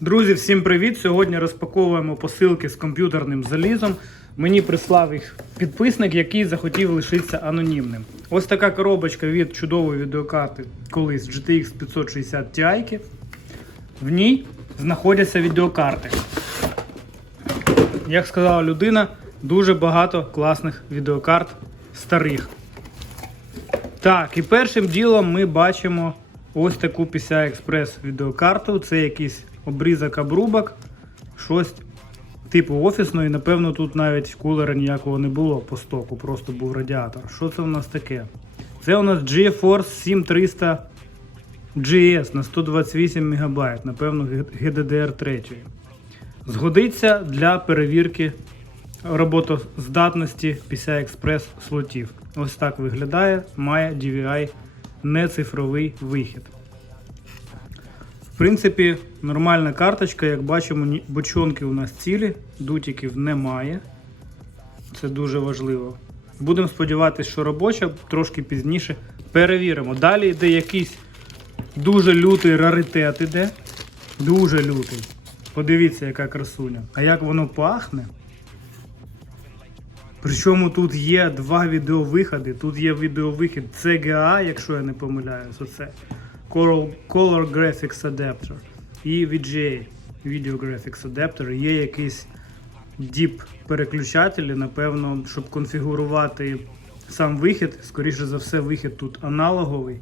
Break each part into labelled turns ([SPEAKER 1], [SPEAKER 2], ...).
[SPEAKER 1] Друзі, всім привіт! Сьогодні розпаковуємо посилки з комп'ютерним залізом. Мені прислав їх підписник, який захотів лишитися анонімним. Ось така коробочка від чудової відеокарти колись GTX 560 Ti. В ній знаходяться відеокарти. Як сказала людина, дуже багато класних відеокарт старих. Так, і першим ділом ми бачимо ось таку PCI Express відеокарту. Це якийсь обрізок обрубок, щось типу офісної. Напевно, тут навіть кулера ніякого не було по стоку, просто був радіатор. Що це у нас таке? Це у нас GeForce 7300 GS на 128 МБ, напевно, GDDR3. Згодиться для перевірки роботоздатності PCI Express слотів. Ось так виглядає, має DVI нецифровий вихід. В принципі, нормальна карточка, як бачимо, бочонки у нас цілі, дутиків немає. Це дуже важливо. Будемо сподіватися, що робоча, трошки пізніше перевіримо. Далі йде якийсь дуже лютий раритет іде. Дуже лютий. Подивіться, яка красуня. А як воно пахне? Причому тут є два відеовиходи. Тут є відеовихід CGA, якщо я не помиляюсь, оце. Color, Color Graphics Adapter і VGA Video Graphics Adapter. Є якісь DIP переключателі, напевно, щоб конфігурувати сам вихід. Скоріше за все, вихід тут аналоговий.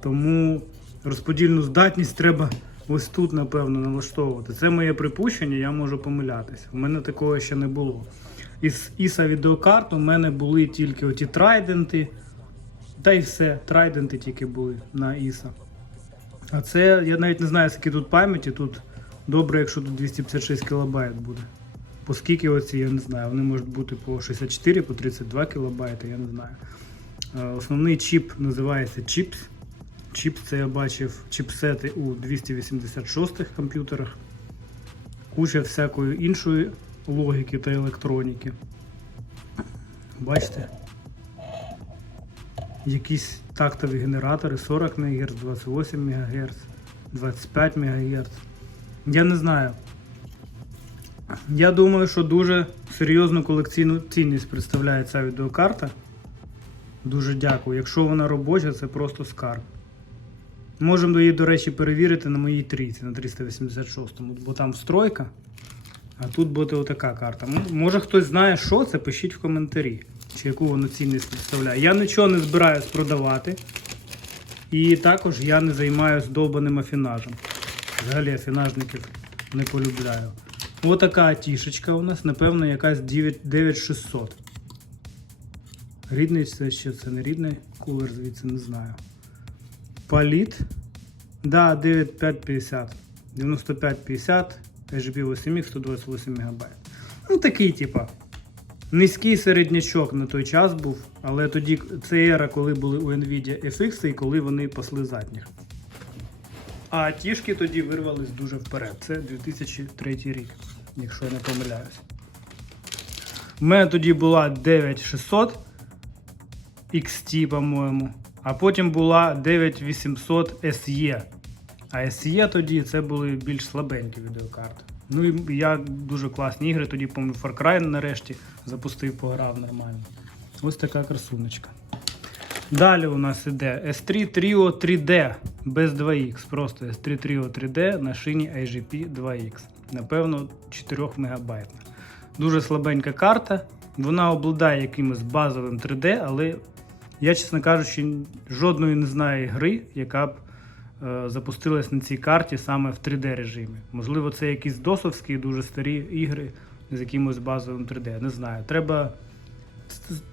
[SPEAKER 1] Тому розподільну здатність треба ось тут, напевно, налаштовувати. Це моє припущення, я можу помилятися. У мене такого ще не було. Із ISA відеокарт у мене були тільки оті трайденти. Та й все, трайденти тільки були на ISA. А це, я навіть не знаю, скільки тут пам'яті. Тут добре, якщо тут 256 кБ буде. По скільки оці, я не знаю. Вони можуть бути по 64, по 32 кБ, я не знаю. Е, Основний чіп називається Chips. Чіп це я бачив чіпсети у 286 комп'ютерах. Куча всякої іншої логіки та електроніки. Бачите? Якісь тактові генератори 40 МГц, 28 МГц, 25 МГц. Я не знаю. Я думаю, що дуже серйозну колекційну цінність представляє ця відеокарта. Дуже дякую. Якщо вона робоча, це просто скарб. Можемо її, до речі, перевірити на моїй трійці на 386-му, бо там стройка. А тут буде отака карта. Може хтось знає, що це, пишіть в коментарі, чи яку воно цінність представляє. Я нічого не збираюсь продавати. І також я не займаюся довбаним афінажем. Взагалі афінажників не полюбляю. Отака тішечка у нас, напевно, якась 9600. Рідний це ще це не рідний кулер, звідси не знаю. Паліт. Да, 9550. 9550. HB 8 128 МБ. Ну такий, типа. Низький середнячок на той час був, але тоді це ера, коли були у Nvidia FX і коли вони пасли задніх. А тішки тоді вирвались дуже вперед. Це 2003 рік, якщо я не помиляюсь. У мене тоді була 9600 XT, по-моєму. А потім була 9800 SE. А SE тоді це були більш слабенькі відеокарти. Ну і я дуже класні ігри, тоді пам'ятаю Far Cry нарешті запустив, пограв нормально. Ось така красуночка. Далі у нас іде S3 Trio 3D без 2X. Просто S3 Trio 3D на шині IGP 2X. Напевно, 4 МБ. Дуже слабенька карта. Вона обладає якимось базовим 3D, але я, чесно кажучи, жодної не знаю гри, яка б запустилась на цій карті саме в 3D режимі. Можливо, це якісь досовські, дуже старі ігри з якимось базовим 3D. Не знаю. Треба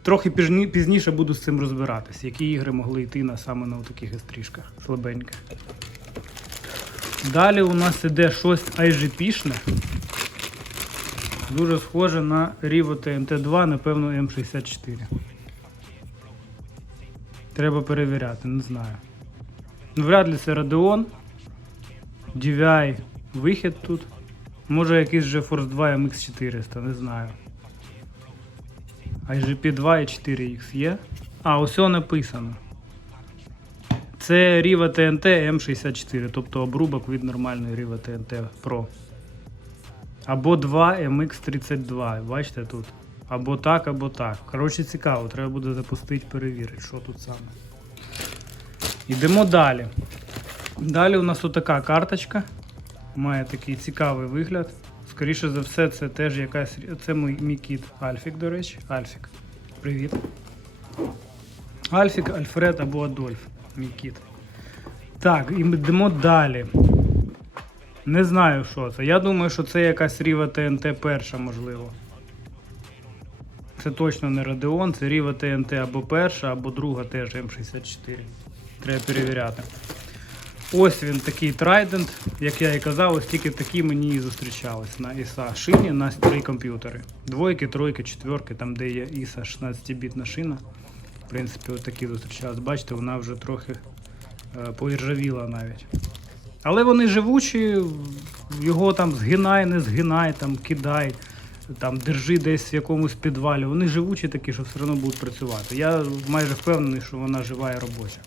[SPEAKER 1] трохи пізніше буду з цим розбиратись, які ігри могли йти на саме на таких естрішках слабеньких. Далі у нас іде щось IGP-шне. Дуже схоже на Rivo TNT2, напевно, М64. Треба перевіряти, не знаю. Вряд ли це Radeon. DVI вихід тут. Може якийсь GeForce 2 MX400, не знаю. IGP 2 і 4X є. А, ось написано. Це Riva TNT M64, тобто обрубок від нормальної Riva TNT Pro. Або 2 MX32, бачите тут. Або так, або так. Коротше, цікаво, треба буде запустити, перевірити, що тут саме. Йдемо далі. Далі у нас отака карточка. Має такий цікавий вигляд. Скоріше за все, це теж якась. Це мій, мій кіт Альфік, до речі. Альфік. Привіт. Альфік, Альфред або Адольф. Мій кіт. Так, і ми йдемо далі. Не знаю, що це. Я думаю, що це якась Ріва ТНТ перша, можливо. Це точно не Radeon, це Ріва ТНТ або перша, або друга теж М64. Треба перевіряти. Ось він такий Trident, як я і казав, ось тільки такі мені і зустрічались на ISA шині на три комп'ютери. Двойки, тройки, четверки, там де є ISA 16-бітна шина. В принципі, ось такі зустрічались. Бачите, вона вже трохи е, поіржавіла навіть. Але вони живучі, його там згинай, не згинай, там кидай, там держи десь в якомусь підвалі. Вони живучі такі, що все одно будуть працювати. Я майже впевнений, що вона жива і робоча.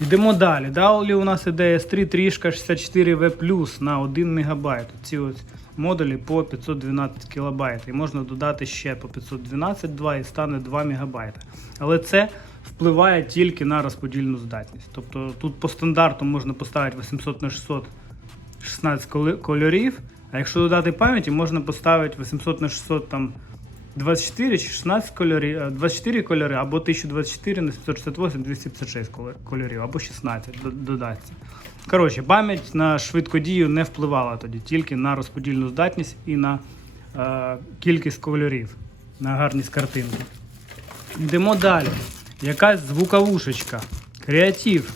[SPEAKER 1] Йдемо далі. Далі у нас іде S3 трішка 64V на 1 МБ. Ці ось модулі по 512 кБ. І можна додати ще по 512,2 і стане 2 МБ. Але це впливає тільки на розподільну здатність. Тобто тут по стандарту можна поставити 800 на 600 16 кольорів, а якщо додати пам'яті, можна поставити 800 на 600 там 24 чи 16 кольорів, е, 24 кольори, або 1024 на 768 256 кольорів, або 16 до- додаться. Коротше, пам'ять на швидкодію не впливала тоді, тільки на розподільну здатність і на е, кількість кольорів, на гарність картинки. Йдемо далі. Якась звуковушечка. Креатив.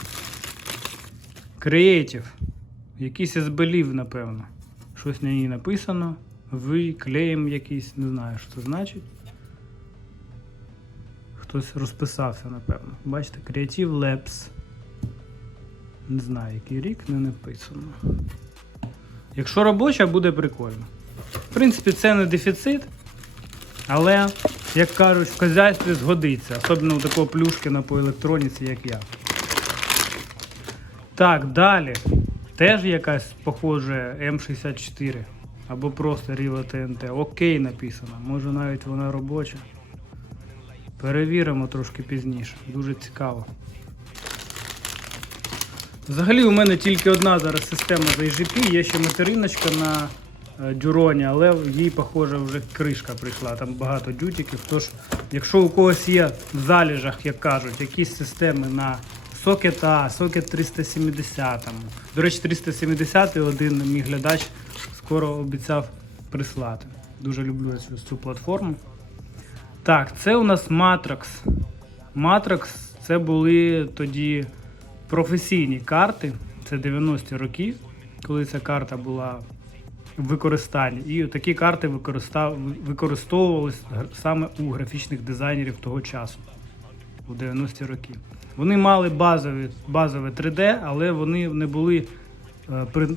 [SPEAKER 1] Креатив. Якийсь із белів, напевно. Щось на ній написано. Ви, клеєм якийсь, не знаю, що це значить. Хтось розписався, напевно. Бачите, Creative Labs. Не знаю, який рік не написано. Якщо робоча, буде прикольно. В принципі, це не дефіцит, але, як кажуть, в хазяйстві згодиться, особливо у такого плюшкина по електроніці, як я. Так, далі. Теж якась похоже М64. Або просто Riva TNT. Окей написано. Може навіть вона робоча. Перевіримо трошки пізніше. Дуже цікаво. Взагалі у мене тільки одна зараз система з IGP, є ще материночка на е, дюроні, але їй, похоже, вже кришка прийшла, там багато дютиків. Тож, якщо у когось є в заліжах, як кажуть, якісь системи на Socket A, Socket 370. Там. До речі, 370 один мій глядач скоро обіцяв прислати. Дуже люблю цю, цю платформу. Так, це у нас Matrox. Matrox це були тоді професійні карти. Це 90-ті роки, коли ця карта була в використанні. І такі карти використовувалися саме у графічних дизайнерів того часу, у 90-ті роки. Вони мали базові, базове 3D, але вони не були е, при,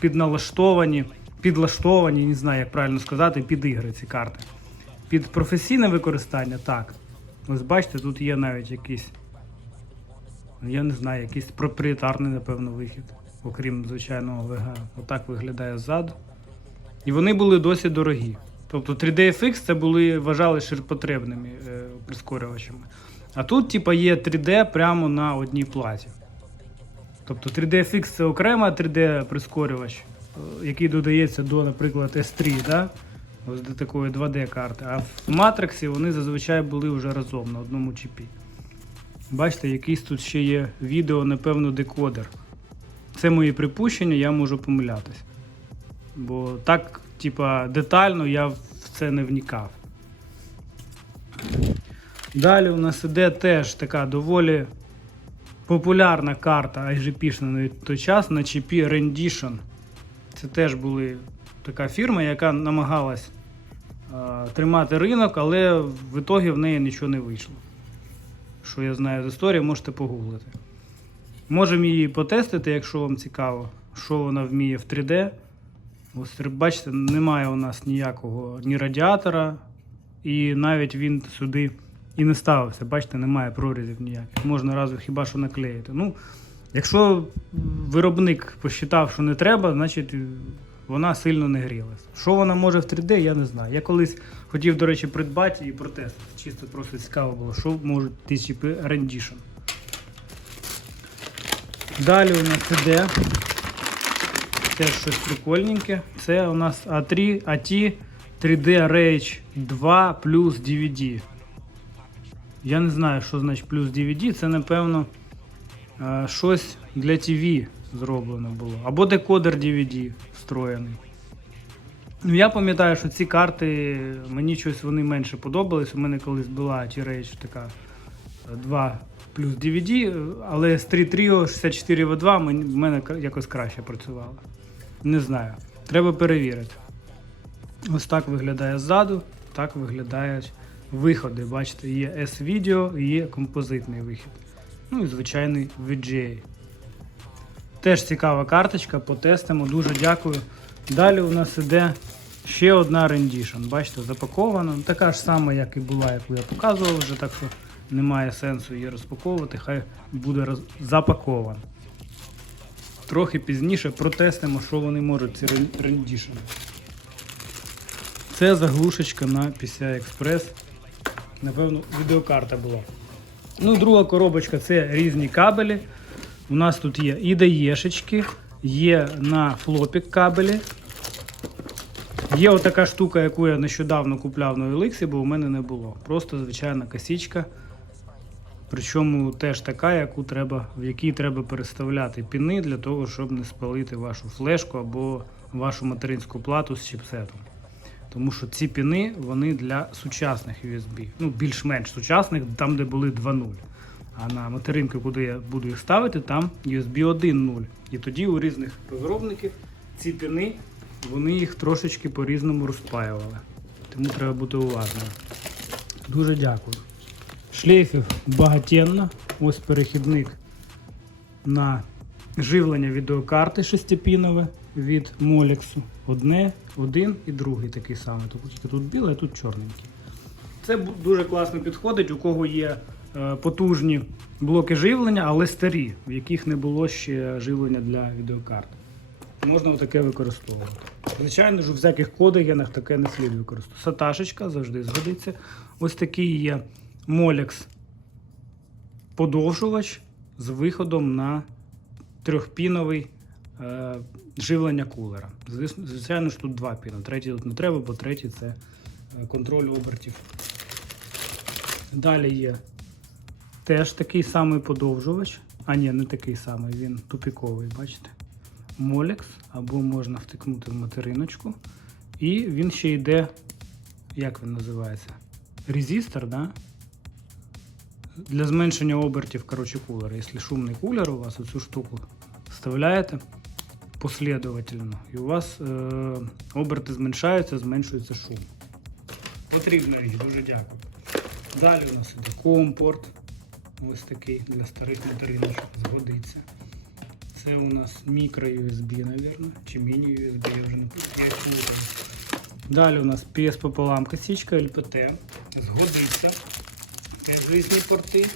[SPEAKER 1] підналаштовані, підлаштовані, не знаю, як правильно сказати, під ігри ці карти. Під професійне використання так. Ось бачите, тут є навіть якийсь, я не знаю, якийсь проприєтарний, напевно, вихід, окрім звичайного VGA. Отак виглядає ззаду. І вони були досить дорогі. Тобто 3D-FX це були, вважали ширпотребними е, прискорювачами. А тут, типа, є 3D прямо на одній платі. Тобто 3D-FX це окрема 3D-прискорювач, е, який додається до, наприклад, S3, да? ось до такої 2D-карти. А в Matrix вони зазвичай були вже разом на одному чіпі. Бачите, якийсь тут ще є відео, напевно, декодер. Це мої припущення, я можу помилятись. Бо так, типа, детально я в це не вникав. Далі у нас іде теж така доволі популярна карта IGP на той час на чіпі Rendition. Це теж була така фірма, яка намагалась е, тримати ринок, але в ітогі в неї нічого не вийшло. Що я знаю з історії, можете погуглити. Можемо її потестити, якщо вам цікаво, що вона вміє в 3D. Ось бачите, немає у нас ніякого ні радіатора, і навіть він сюди і не ставився. Бачите, немає прорізів ніяких. Можна разу хіба що наклеїти. Ну, якщо виробник посчитав, що не треба, значить вона сильно не грілася. Що вона може в 3D, я не знаю. Я колись хотів, до речі, придбати і протестити. Чисто просто цікаво було, що можуть ті чіпи. Далі у нас іде теж щось прикольненьке. Це у нас A3, AT 3D Rage 2 плюс DVD. Я не знаю, що значить плюс DVD. Це, напевно, е, щось для TV зроблено було. Або декодер DVD встроєний. Ну, я пам'ятаю, що ці карти мені щось вони менше подобались. У мене колись була T-Rage така е, 2 плюс DVD, е, але з 3 Trio 64 v 2 в мене якось краще працювало. Не знаю. Треба перевірити. Ось так виглядає ззаду, так виглядають виходи. Бачите, є S-Video і є композитний вихід. Ну і звичайний VGA. Теж цікава карточка, потестимо. Дуже дякую. Далі у нас іде ще одна Rendition. Бачите, запакована. Ну, Така ж сама, як і була, яку я показував вже, так що немає сенсу її розпаковувати. Хай буде роз... запакована. Трохи пізніше протестимо, що вони можуть, ці рен- Це заглушечка на PCI Express. Напевно, відеокарта була. Ну, друга коробочка це різні кабелі. У нас тут є і даєшечки, є на флопік кабелі. Є отака штука, яку я нещодавно купляв на OLX, бо у мене не було. Просто звичайна косічка. Причому теж така, яку треба, в якій треба переставляти піни для того, щоб не спалити вашу флешку або вашу материнську плату з чіпсетом. Тому що ці піни вони для сучасних USB. Ну, більш-менш сучасних, там, де були 2.0. А на материнку, куди я буду їх ставити, там USB 1.0. І тоді у різних розробників ці піни вони їх трошечки по-різному розпаювали. Тому треба бути уважним. Дуже дякую. Шлейфів багатенно. Ось перехідник на живлення відеокарти шестипінове від Моліксу. Одне, один і другий такий самий. Тут, тільки тут білий, а тут чорненький. Це дуже класно підходить, у кого є е, потужні блоки живлення, але старі, в яких не було ще живлення для відеокарт. Можна таке використовувати. Звичайно ж, у всяких кодегенах таке не слід використовувати. Саташечка завжди згодиться. Ось такий є Molex подовжувач з виходом на трьохпіновий живлення кулера. Звичайно ж, тут два піна. Третій тут не треба, бо третій це е, контроль обертів. Далі є теж такий самий подовжувач. А ні, не такий самий, він тупіковий, бачите? Molex, або можна втикнути в материночку. І він ще йде, як він називається? Резистор, да? Для зменшення обертів коротше, кулера. Якщо шумний кулер у вас оцю штуку вставляєте послідовательно, і у вас е, оберти зменшаються, зменшується шум. Потрібна річ, дуже дякую. Далі у нас іде компорт. Ось такий для старих материночок згодиться. Це у нас мікро USB, напевно, чи міні-USB, я вже не я. Далі у нас PS пополам косичка LPT. Згодиться. Різні порти.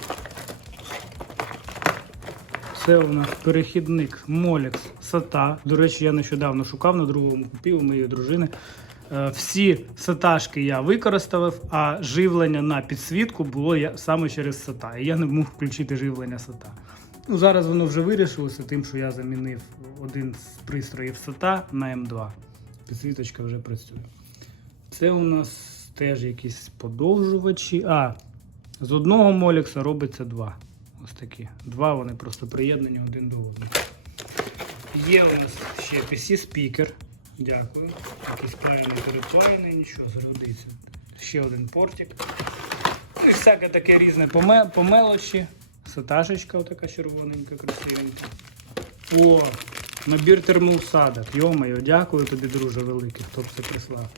[SPEAKER 1] Це у нас перехідник Molex SATA. До речі, я нещодавно шукав на другому купі у моєї дружини. Е, Всі саташки я використав, а живлення на підсвітку було саме через SATA. І я не мог включити живлення SATA. Ну, зараз воно вже вирішилося тим, що я замінив один з пристроїв SATA на M2. Підсвіточка вже працює. Це у нас теж якісь подовжувачі. А, з одного молікса робиться два. Ось такі. Два вони просто приєднані один до одного. Є у нас ще PC-спікер. Дякую. Якийсь правильний переплавлений, нічого, згодиться. Ще один портик. Ну і всяке таке різне по, ме- по мелочі. Саташечка така червоненька, красивенька. О, набір термоусадок. Йо-моє, дякую тобі, друже, великий, хто б це прислав.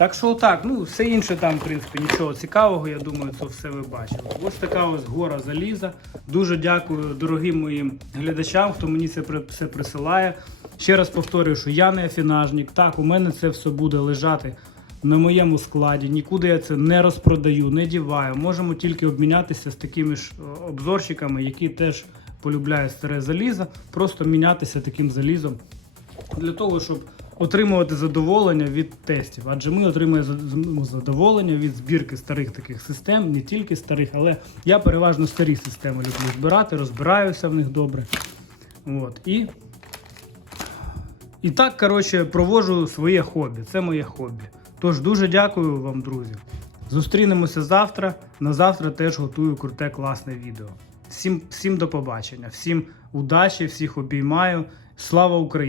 [SPEAKER 1] Так що так, ну все інше там, в принципі, нічого цікавого, я думаю, це все ви бачили. Ось така ось гора заліза. Дуже дякую дорогим моїм глядачам, хто мені це все присилає. Ще раз повторюю, що я не афінажник. Так, у мене це все буде лежати на моєму складі. Нікуди я це не розпродаю, не діваю. Можемо тільки обмінятися з такими ж е, обзорщиками, які теж полюбляють старе залізо, просто мінятися таким залізом для того, щоб отримувати задоволення від тестів. Адже ми отримуємо задоволення від збірки старих таких систем, не тільки старих, але я переважно старі системи люблю збирати, розбираюся в них добре. От. І, і так, коротше, проводжу своє хобі. Це моє хобі. Тож дуже дякую вам, друзі. Зустрінемося завтра. На завтра теж готую круте, класне відео. Всім, всім до побачення, всім удачі, всіх обіймаю. Слава Україні!